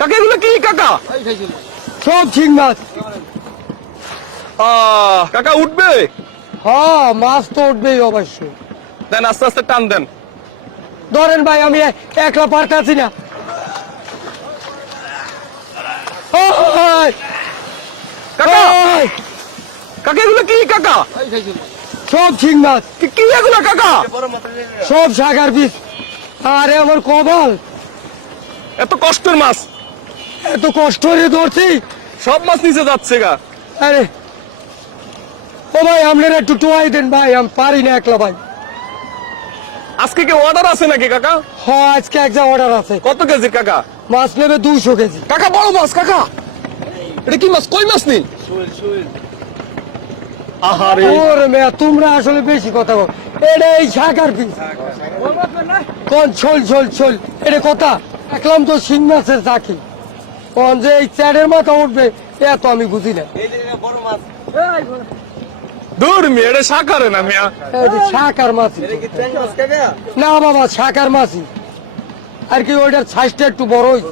কাকা এগুলো কি কাকা? সব ঠিক মাছ। কাকা উঠবে? হ্যাঁ, মাছ তো উঠবেই অবশ্যই। দেন আস্তে আস্তে টান দেন। ধরেন ভাই, আমি একলা পারতাছি না। ওই, কাকা ওই, কাকা এগুলো কি কাকা? সব ঠিক মাছ, কি এগুলো কাকা? সব শাখার বীজ। আরে আমার কপাল, এত কষ্টের মাছ, এত কষ্ট করে ধরছি। সব মাছ নিচে যাচ্ছে গা। আরে ও ভাই, আপনারা একটু টোয়াই দেন ভাই, আমি পারি না একলা ভাই। আজকে কি অর্ডার আছে নাকি কাকা? হ্যাঁ, আজকে একটা অর্ডার আছে। কত কেজি কাকা? মাছ নেবে 200 কেজি। কাকা বড় মাছ কাকা। এটা কি মাছ? কই মাছ নেই? আহারে ওরে মেয়া, তোমরা আসলে বেশি কথা বল। এটা এই শাখার পিস কোন ছোল ছোল ছোল, এটা কথা দেখলাম তো শিং মাছের চাকি। কোন যে এই চ্যাটের মাথা উঠবে এত আমি বুঝি না। দূর মিয়া, এটা শাকারে না মিয়া। এই যে শাখার মাছ, না বাবা শাখার মাছই, আর কি ওইটার সাইজটা একটু বড় হয়েছে।